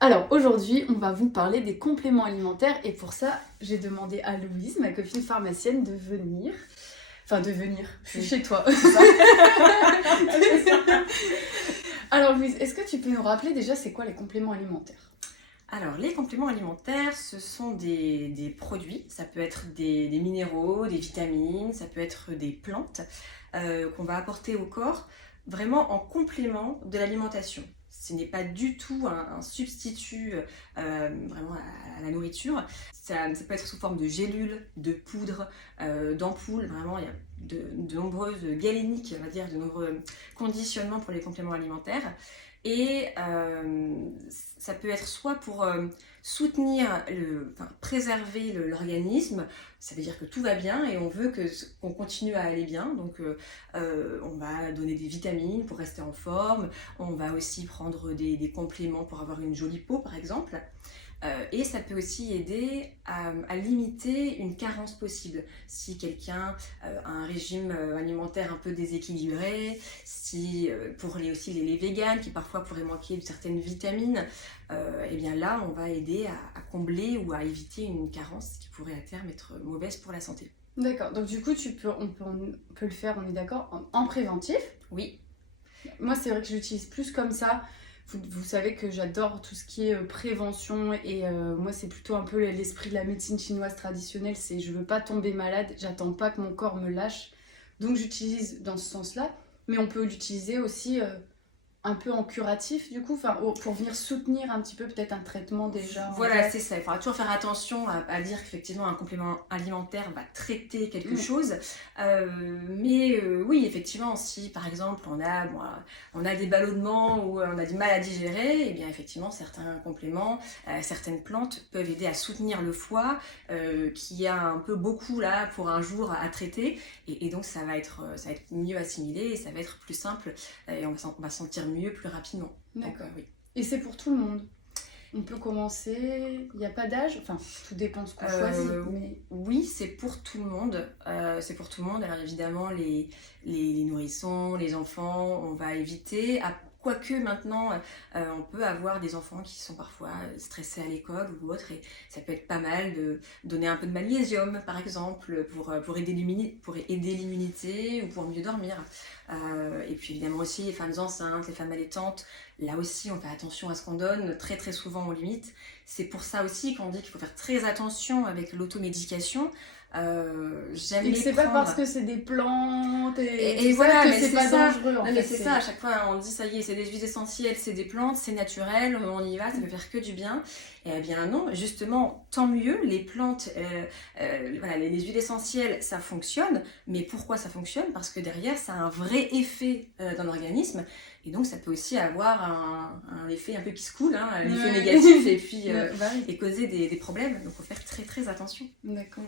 Alors aujourd'hui, on va vous parler des compléments alimentaires et pour ça, j'ai demandé à Louise, ma copine pharmacienne, de venir. Enfin, de venir, je suis chez toi. C'est ça. C'est ça. Alors Louise, est-ce que tu peux nous rappeler déjà c'est quoi les compléments alimentaires? Alors, les compléments alimentaires, ce sont des produits. Ça peut être des minéraux, des vitamines, ça peut être des plantes qu'on va apporter au corps vraiment en complément de l'alimentation. Ce n'est pas du tout un substitut vraiment à la nourriture. Ça peut être sous forme de gélules, de poudre, d'ampoules. Vraiment, il y a de nombreuses galéniques, on va dire, de nombreux conditionnements pour les compléments alimentaires. Et ça peut être soit pour soutenir, préserver l'organisme, ça veut dire que tout va bien et on veut qu'on continue à aller bien. Donc on va donner des vitamines pour rester en forme, on va aussi prendre des compléments pour avoir une jolie peau par exemple. Et ça peut aussi aider à limiter une carence possible. Si quelqu'un a un régime alimentaire un peu déséquilibré, si pour aussi les véganes qui parfois pourraient manquer de certaines vitamines, et bien là on va aider à combler ou à éviter une carence qui pourrait à terme être mauvaise pour la santé. D'accord, donc du coup on peut le faire, on est d'accord, en préventif. Oui. Moi c'est vrai que j'utilise plus comme ça. Vous savez que j'adore tout ce qui est prévention et moi c'est plutôt un peu l'esprit de la médecine chinoise traditionnelle, c'est je veux pas tomber malade, j'attends pas que mon corps me lâche, donc j'utilise dans ce sens-là, mais on peut l'utiliser aussi un peu en curatif du coup, enfin pour venir soutenir un petit peu peut-être un traitement déjà. Voilà, c'est ça. Il faudra toujours faire attention à dire qu'effectivement un complément alimentaire va traiter quelque chose. Mais oui, effectivement, si par exemple on a des ballonnements ou on a du mal à digérer, et bien effectivement certains compléments, certaines plantes peuvent aider à soutenir le foie qui a un peu beaucoup là pour un jour à traiter. Et donc ça va être mieux assimilé et ça va être plus simple et on va sentir mieux plus rapidement. D'accord. Donc, oui. Et c'est pour tout le monde. On peut commencer, il n'y a pas d'âge, enfin tout dépend de ce qu'on choisit. Mais... Oui, c'est pour tout le monde. C'est pour tout le monde. Alors évidemment, les nourrissons, les enfants, on va éviter. Quoique maintenant, on peut avoir des enfants qui sont parfois stressés à l'école ou autre, et ça peut être pas mal de donner un peu de magnésium, par exemple, pour aider l'immunité ou pour mieux dormir. Et puis évidemment aussi les femmes enceintes, les femmes allaitantes, là aussi on fait attention à ce qu'on donne, très très souvent on limite. C'est pour ça aussi qu'on dit qu'il faut faire très attention avec l'automédication. Jamais et que c'est pas parce que c'est des plantes et voilà, que c'est pas dangereux. Mais c'est ça, à chaque fois on dit ça y est, c'est des huiles essentielles, c'est des plantes, c'est naturel, on y va, ça peut faire que du bien. Et bien non, justement, tant mieux, les plantes, voilà, les huiles essentielles, ça fonctionne. Mais pourquoi ça fonctionne? Parce que derrière, ça a un vrai effet dans l'organisme. Et donc, ça peut aussi avoir un effet un peu qui se coule, hein, un effet négatif, et puis et causer des problèmes. Donc, il faut faire très très attention. D'accord.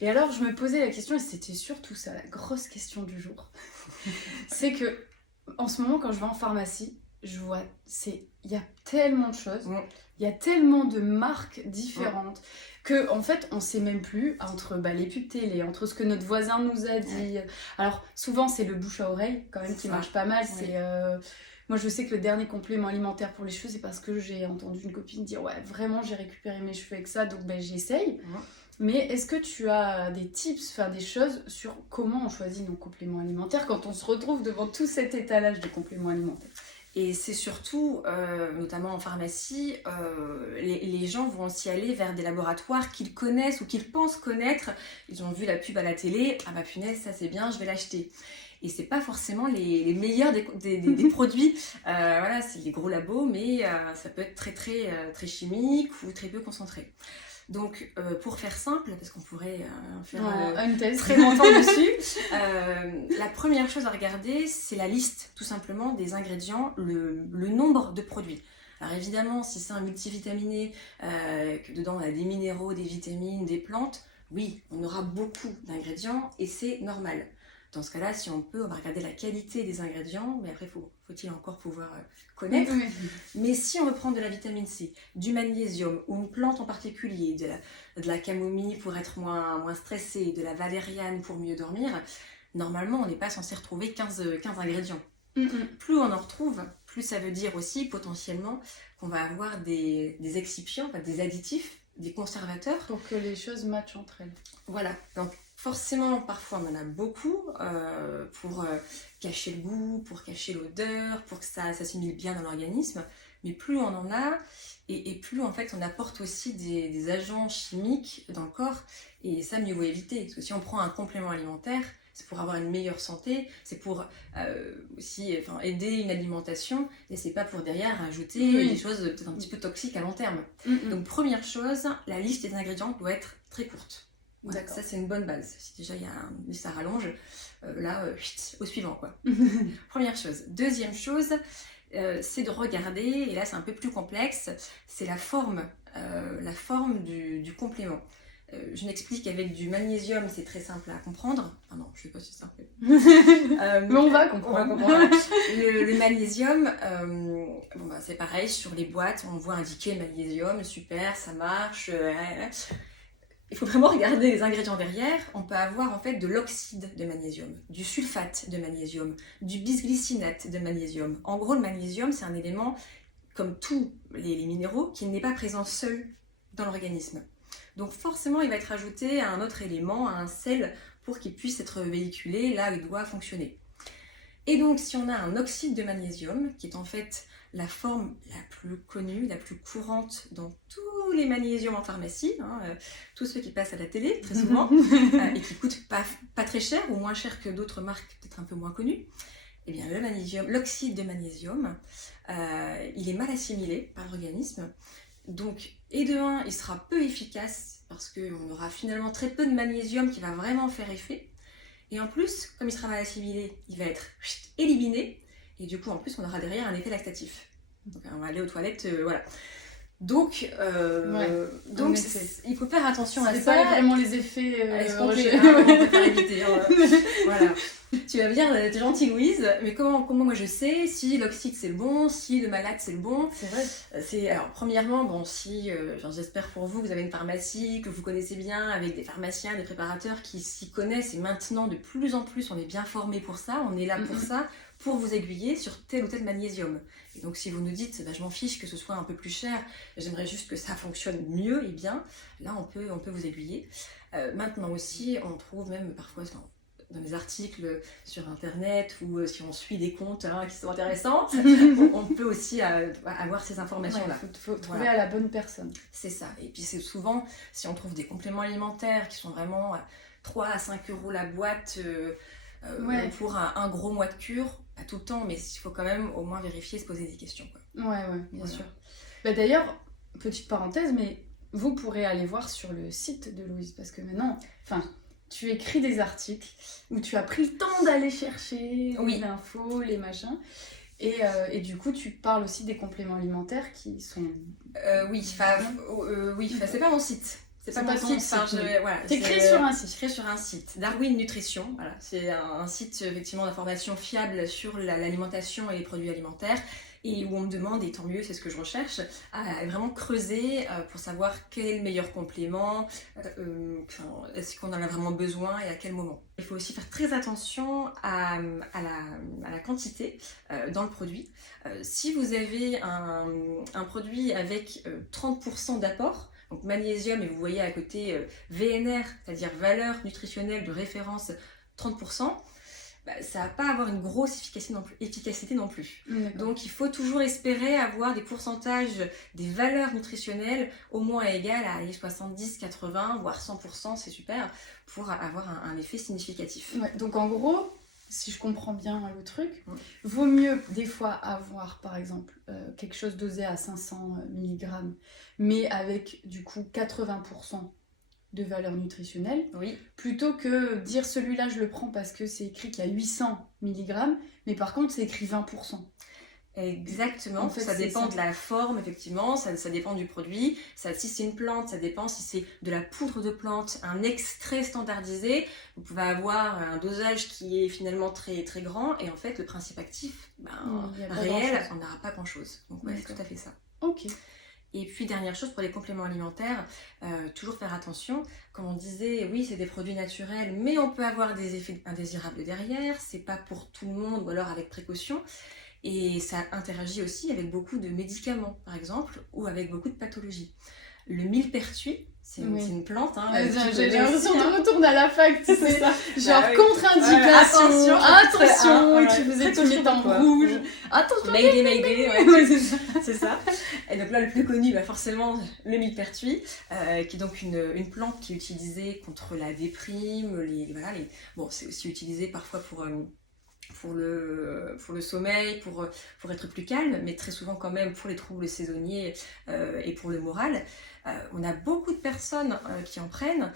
Et alors, je me posais la question, et c'était surtout ça, la grosse question du jour. C'est que, en ce moment, quand je vais en pharmacie, je vois, il y a tellement de choses, il y a tellement de marques différentes, que en fait, on sait même plus entre les pubs télé, entre ce que notre voisin nous a dit. Alors, souvent, c'est le bouche à oreille, quand même, qui marche pas mal. C'est... Moi, je sais que le dernier complément alimentaire pour les cheveux, c'est parce que j'ai entendu une copine dire « Ouais, vraiment, j'ai récupéré mes cheveux avec ça, donc j'essaye. » Mais est-ce que tu as des tips, enfin des choses sur comment on choisit nos compléments alimentaires quand on se retrouve devant tout cet étalage de compléments alimentaires? Et c'est surtout, notamment en pharmacie, les gens vont aussi aller vers des laboratoires qu'ils connaissent ou qu'ils pensent connaître. Ils ont vu la pub à la télé, ah bah punaise, ça c'est bien, je vais l'acheter. Et c'est pas forcément les meilleurs des produits. Voilà, c'est des gros labos, mais ça peut être très très très chimique ou très peu concentré. Donc, pour faire simple, parce qu'on pourrait faire très longtemps dessus, la première chose à regarder, c'est la liste, tout simplement, des ingrédients, le nombre de produits. Alors évidemment, si c'est un multivitaminé, que dedans on a des minéraux, des vitamines, des plantes, oui, on aura beaucoup d'ingrédients et c'est normal. Dans ce cas-là, si on peut, on va regarder la qualité des ingrédients, mais après, faut-il encore pouvoir connaître. Mais si on veut prendre de la vitamine C, du magnésium, ou une plante en particulier, de la camomille pour être moins stressé, de la valériane pour mieux dormir, normalement, on n'est pas censé retrouver 15 ingrédients. Plus on en retrouve, plus ça veut dire aussi potentiellement qu'on va avoir des excipients, enfin, des additifs, des conservateurs. Pour que les choses matchent entre elles. Voilà, donc forcément parfois on en a beaucoup pour cacher le goût, pour cacher l'odeur, pour que ça s'assimile bien dans l'organisme, mais plus on en a et plus en fait on apporte aussi des agents chimiques dans le corps, et ça mieux vaut éviter, parce que si on prend un complément alimentaire, c'est pour avoir une meilleure santé, c'est pour aussi aider une alimentation, et c'est pas pour derrière ajouter des choses peut-être un petit peu toxiques à long terme. Donc première chose, la liste des ingrédients doit être très courte. Voilà, ça c'est une bonne base. Si déjà il y a une liste à rallonge, au suivant quoi. Première chose. Deuxième chose, c'est de regarder, et là c'est un peu plus complexe, c'est la forme du complément. Je m'explique, avec du magnésium, c'est très simple à comprendre. Ah non, je sais pas si c'est simple. Mais on va comprendre. Le magnésium, c'est pareil, sur les boîtes, on voit indiquer magnésium, super, ça marche. Il faut vraiment regarder les ingrédients derrière. On peut avoir en fait de l'oxyde de magnésium, du sulfate de magnésium, du bisglycinate de magnésium. En gros, le magnésium, c'est un élément, comme tous les minéraux, qui n'est pas présent seul dans l'organisme. Donc forcément, il va être ajouté à un autre élément, à un sel, pour qu'il puisse être véhiculé là où il doit fonctionner. Et donc, si on a un oxyde de magnésium, qui est en fait la forme la plus connue, la plus courante dans tous les magnésiums en pharmacie, tous ceux qui passent à la télé très souvent, et qui coûtent pas très cher, ou moins cher que d'autres marques peut-être un peu moins connues, eh bien l'oxyde de magnésium, il est mal assimilé par l'organisme. Donc, et de 1, il sera peu efficace parce qu'on aura finalement très peu de magnésium qui va vraiment faire effet. Et en plus, comme il sera mal assimilé, il va être éliminé. Et du coup, en plus, on aura derrière un effet laxatif. Donc, on va aller aux toilettes, voilà. Donc, il faut faire attention à ça. C'est pas vraiment les effets on peut pas éviter. Voilà. Tu vas me dire, t'es gentille Louise, mais comment moi je sais si l'oxyde c'est le bon, si le malate c'est le bon? C'est vrai. Alors, premièrement, si, j'espère pour vous, vous avez une pharmacie que vous connaissez bien, avec des pharmaciens, des préparateurs qui s'y connaissent, et maintenant, de plus en plus, on est bien formés pour ça, on est là pour ça, pour vous aiguiller sur tel ou tel magnésium. Et donc, si vous nous dites, je m'en fiche que ce soit un peu plus cher, j'aimerais juste que ça fonctionne mieux et bien, là, on peut vous aiguiller. Maintenant aussi, on trouve même parfois dans les articles sur internet, ou si on suit des comptes qui sont intéressants, on peut aussi avoir ces informations-là. Il faut trouver à la bonne personne. C'est ça. Et puis c'est souvent, si on trouve des compléments alimentaires qui sont vraiment 3 à 5 euros la boîte pour un gros mois de cure, pas tout le temps, mais il faut quand même au moins vérifier, se poser des questions. Bien sûr. D'ailleurs, petite parenthèse, mais vous pourrez aller voir sur le site de Louise, parce que maintenant, tu écris des articles où tu as pris le temps d'aller chercher les infos, les machins. Et du coup, tu parles aussi des compléments alimentaires qui sont... c'est pas mon site. C'est pas mon site. T'écris sur un site. J'écris sur un site. Darwin Nutrition. Voilà. C'est un site effectivement d'information fiable sur l'alimentation et les produits alimentaires. Et où on me demande, et tant mieux, c'est ce que je recherche, à vraiment creuser pour savoir quel est le meilleur complément, est-ce qu'on en a vraiment besoin et à quel moment. Il faut aussi faire très attention à la quantité dans le produit. Si vous avez un produit avec 30% d'apport, donc magnésium, et vous voyez à côté VNR, c'est-à-dire valeur nutritionnelle de référence 30%, ça va pas avoir une grosse efficacité non plus. Donc il faut toujours espérer avoir des pourcentages, des valeurs nutritionnelles au moins égales à 70, 80, voire 100%, c'est super, pour avoir un effet significatif. Donc en gros, si je comprends bien le truc, vaut mieux des fois avoir par exemple quelque chose dosé à 500 mg, mais avec du coup 80% de valeur nutritionnelle, plutôt que dire celui-là je le prends parce que c'est écrit qu'il y a 800 mg, mais par contre c'est écrit 20%. Exactement, en fait, ça dépend de la forme, effectivement, ça dépend du produit. Si c'est une plante, ça dépend. Si c'est de la poudre de plante, un extrait standardisé, vous pouvez avoir un dosage qui est finalement très, très grand, et en fait le principe actif réel, on n'aura pas grand-chose. Donc c'est tout à fait ça. Ok. Et puis, dernière chose, pour les compléments alimentaires, toujours faire attention. Comme on disait, oui, c'est des produits naturels, mais on peut avoir des effets indésirables derrière. C'est pas pour tout le monde, ou alors avec précaution. Et ça interagit aussi avec beaucoup de médicaments, par exemple, ou avec beaucoup de pathologies. Le millepertuis, c'est une plante. Hein, j'ai l'impression de retourner à la fac, tu sais. Ça. Genre contre-indication, attention, voilà. tu faisais tout mettre en rouge. Attention, Mayday, ouais, c'est ça. Et donc là, le plus connu, forcément, le millepertuis, qui est donc une plante qui est utilisée contre la déprime, bon, c'est aussi utilisé parfois pour le sommeil, pour être plus calme, mais très souvent quand même pour les troubles saisonniers et pour le moral. On a beaucoup de personnes qui en prennent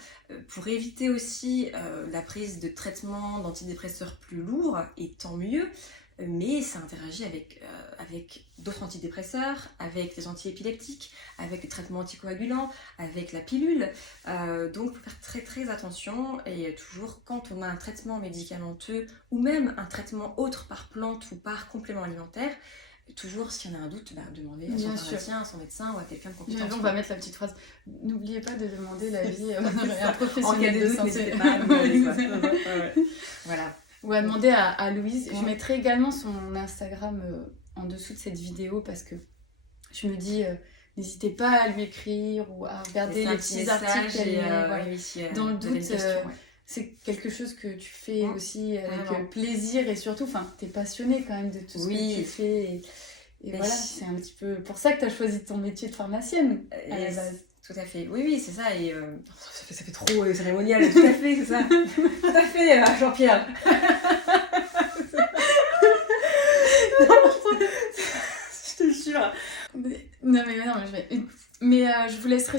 pour éviter aussi la prise de traitements d'antidépresseurs plus lourds, et tant mieux, mais ça interagit avec d'autres antidépresseurs, avec des antiépileptiques, avec les traitements anticoagulants, avec la pilule. Donc, il faut faire très très attention, et toujours quand on a un traitement médicamenteux ou même un traitement autre par plante ou par complément alimentaire, toujours s'il y en a un doute, demander à son pharmacien, à son médecin ou à quelqu'un de compétent. On va mettre la petite phrase. N'oubliez pas de demander l'avis à un professionnel en cas de doute, n'hésitez pas à demander. Voilà. Ou à demander à Louise. Je mettrai également son Instagram en dessous de cette vidéo, parce que je me dis, n'hésitez pas à lui écrire ou à regarder les petits articles dans le doute. C'est quelque chose que tu fais aussi avec plaisir, et surtout, t'es passionnée quand même de tout ce que tu fais. Et voilà, c'est un petit peu pour ça que tu as choisi ton métier de pharmacienne à la base. Tout à fait, oui, c'est ça, et ça fait trop cérémonial, tout à fait, c'est ça. Tout à fait, Jean-Pierre. Je te le jure. Mais je vous laisserai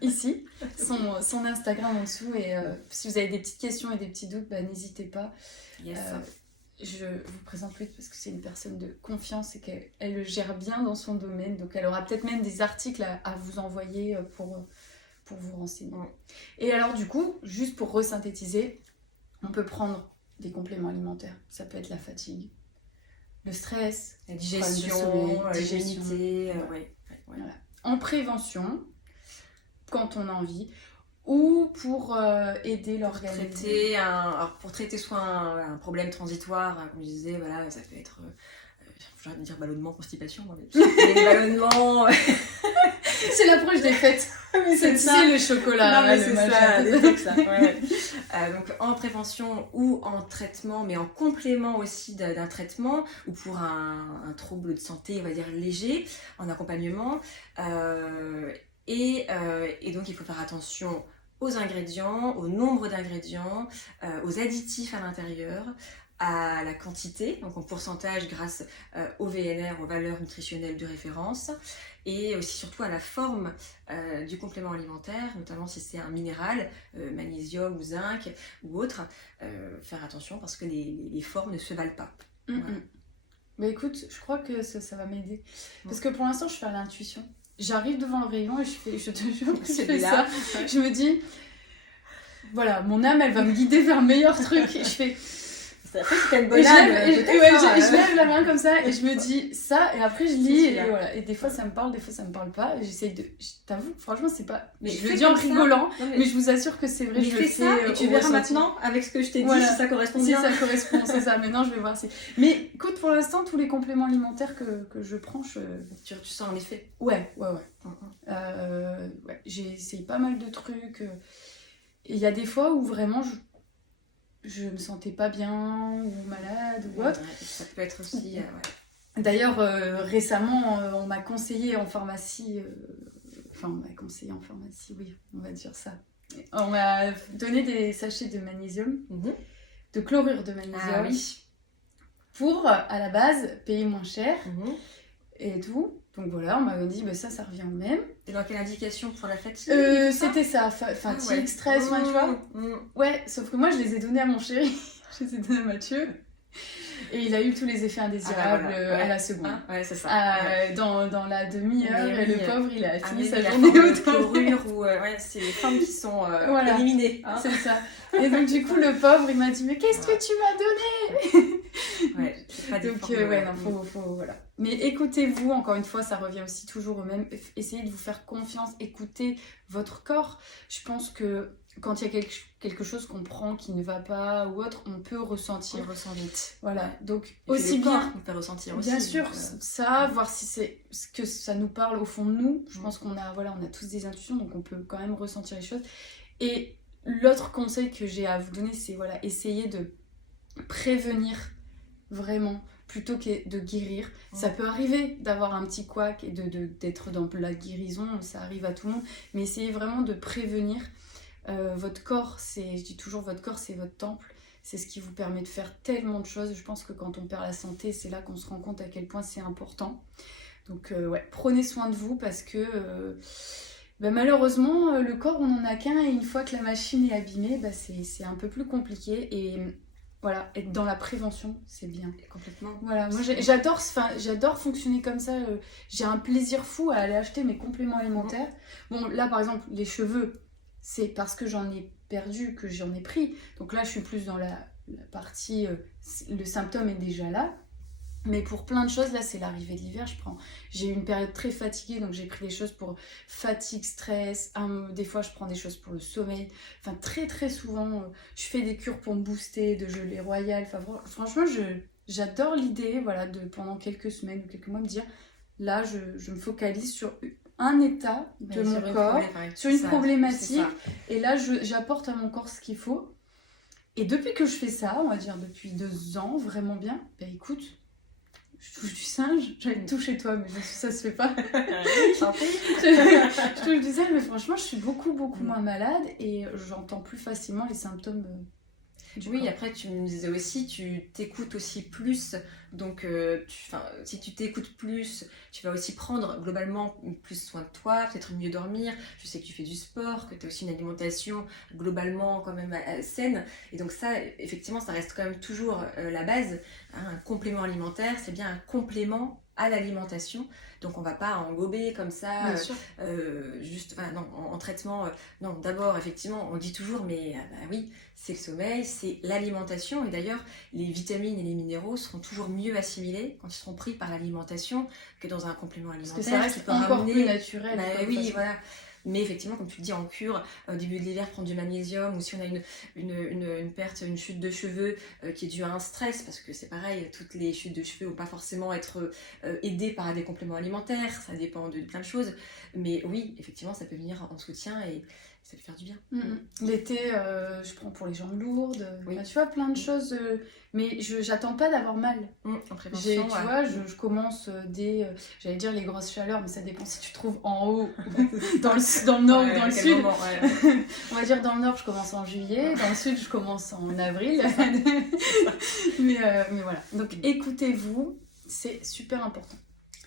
ici, son Instagram en dessous, et si vous avez des petites questions et des petits doutes, n'hésitez pas. Yes. Je vous présente Louise parce que c'est une personne de confiance et qu'elle le gère bien dans son domaine, donc elle aura peut-être même des articles à vous envoyer pour vous renseigner. Et alors du coup, juste pour resynthétiser, on peut prendre des compléments alimentaires. Ça peut être la fatigue, le stress, la digestion, l'immunité, voilà. En prévention, quand on a envie, ou pour aider l'organisme. Pour traiter soit un problème transitoire, comme je disais, voilà, ça peut être, j'ai envie de dire ballonnement, constipation, mais les ballonnements... C'est l'approche des fêtes. Oui, c'est ça. C'est le chocolat, c'est ça, des trucs, ça. Donc en prévention ou en traitement, mais en complément aussi d'un traitement, ou pour un trouble de santé, on va dire léger, en accompagnement. Et donc il faut faire attention aux ingrédients, au nombre d'ingrédients, aux additifs à l'intérieur, à la quantité, donc en pourcentage grâce au VNR, aux valeurs nutritionnelles de référence, et aussi surtout à la forme du complément alimentaire, notamment si c'est un minéral, magnésium ou zinc ou autre, faire attention parce que les formes ne se valent pas. Voilà. Mais écoute, je crois que ça va m'aider. Parce que pour l'instant, je fais à l'intuition. J'arrive devant le rayon et je te jure que je fais ça. Je me dis, voilà, mon âme, elle va me guider vers le meilleur truc. Et je fais... Après, si t'as une bonne âme, je lève la main comme ça et je me dis ça, et après je lis, et voilà. Et des fois ça me parle, des fois ça me parle pas. Et j'essaye de... T'avoue, franchement, c'est pas... Mais je le dis en rigolant, mais je vous assure que c'est vrai, mais je le fais. Et tu verras maintenant, avec ce que je t'ai dit, si ça correspond bien. Si ça correspond, c'est ça. Maintenant, je vais voir. Mais écoute, pour l'instant, tous les compléments alimentaires que je prends, tu sens un effet. Ouais. J'ai essayé pas mal de trucs. Et il y a des fois où vraiment je me sentais pas bien ou malade ou autre. Ça peut être aussi... D'ailleurs, récemment, on m'a conseillé en pharmacie... oui, on va dire ça. On m'a donné des sachets de magnésium, de chlorure de magnésium, pour, à la base, payer moins cher et tout. Donc voilà, on m'avait dit, ça revient au même. Et dans quelle indication pour la fatigue c'était ça, fatigue, stress, tu vois. Ouais, sauf que moi, je les ai donnés à mon chéri. Je les ai donnés à Mathieu. Et il a eu tous les effets indésirables à la seconde. C'est ça. Dans la demi-heure, et le pauvre, il a fini sa journée au chlorure, c'est les formes qui sont éliminées. C'est ça. Et donc, du coup, le pauvre, il m'a dit, mais qu'est-ce que tu m'as donné? Ouais, pas Donc, d'effort, ouais, non, voilà. Mais écoutez-vous, encore une fois, ça revient aussi toujours au même. Essayez de vous faire confiance, écoutez votre corps. Je pense que quand il y a quelque chose qu'on prend qui ne va pas ou autre, on peut ressentir. On le ressent vite. Voilà, Ouais. donc Et aussi puis le corps bien. nous fait ressentir aussi. Bien sûr, donc, ça, voir si c'est ce que ça nous parle au fond de nous. Je pense qu'on a, voilà, on a tous des intuitions, donc on peut quand même ressentir les choses. Et l'autre conseil que j'ai à vous donner, c'est voilà, essayer de prévenir vraiment plutôt que de guérir. Ça peut arriver d'avoir un petit couac et d'être dans la guérison, ça arrive à tout le monde, mais essayez vraiment de prévenir. Votre corps, je dis toujours, votre corps, c'est votre temple. C'est ce qui vous permet de faire tellement de choses. Je pense que quand on perd la santé, c'est là qu'on se rend compte à quel point c'est important. Donc ouais, prenez soin de vous parce que malheureusement, le corps, on n'en a qu'un et une fois que la machine est abîmée, c'est un peu plus compliqué. Et voilà, être dans la prévention, c'est bien. Complètement. Voilà, moi j'adore fonctionner comme ça. J'ai un plaisir fou à aller acheter mes compléments alimentaires. Bon, là par exemple, les cheveux, c'est parce que j'en ai perdu que j'en ai pris. Donc là, je suis plus dans la partie, le symptôme est déjà là. Mais pour plein de choses, là, c'est l'arrivée de l'hiver. J'ai eu une période très fatiguée, donc j'ai pris des choses pour fatigue, stress. Des fois, je prends des choses pour le sommeil. Enfin, très, très souvent, je fais des cures pour me booster, de gelée royale. Enfin, franchement, j'adore l'idée, voilà, de pendant quelques semaines ou quelques mois, me dire, là, je me focalise sur un état de mon corps, sur une problématique. Et là, j'apporte à mon corps ce qu'il faut. Et depuis que je fais ça, on va dire depuis 2 ans, vraiment bien, écoute, je touche du singe, j'allais te toucher toi, mais ça se fait pas. Je touche du singe, mais franchement, je suis beaucoup moins malade et j'entends plus facilement les symptômes du corps. Après, tu me disais aussi, tu t'écoutes aussi plus. Donc, si tu t'écoutes plus, tu vas aussi prendre globalement plus soin de toi, peut-être mieux dormir. Je sais que tu fais du sport, que tu as aussi une alimentation globalement quand même saine. Et donc ça, effectivement, ça reste quand même toujours la base. Hein, un complément alimentaire, c'est bien un complément à l'alimentation. Donc on va pas en gober comme ça, juste en traitement. Non, d'abord, effectivement, on dit toujours, mais oui, c'est le sommeil, c'est l'alimentation. Et d'ailleurs, les vitamines et les minéraux seront toujours mieux assimilés quand ils seront pris par l'alimentation que dans un complément alimentaire. Parce que ça reste encore plus naturel. Oui, voilà. Mais effectivement, comme tu le dis, en cure, au début de l'hiver, prendre du magnésium, ou si on a une perte, une chute de cheveux qui est due à un stress, parce que c'est pareil, toutes les chutes de cheveux ne vont pas forcément être aidées par des compléments alimentaires, ça dépend de plein de choses. Mais oui, effectivement, ça peut venir en soutien et ça peut faire du bien. L'été, je prends pour les jambes lourdes, tu vois, plein de choses, mais j'attends pas d'avoir mal. En prévention, tu vois, je commence dès, j'allais dire les grosses chaleurs, mais ça dépend si tu te trouves en haut, dans le nord ou dans le sud. Moment, On va dire dans le nord, je commence en juillet, dans le sud, je commence en avril. mais voilà, donc écoutez-vous, c'est super important.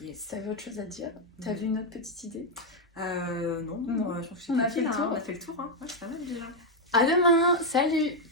Yes. T'avais autre chose à dire? T'avais une autre petite idée? Non, je pense que on a fait le tour. Hein. C'est pas mal déjà. À demain, salut!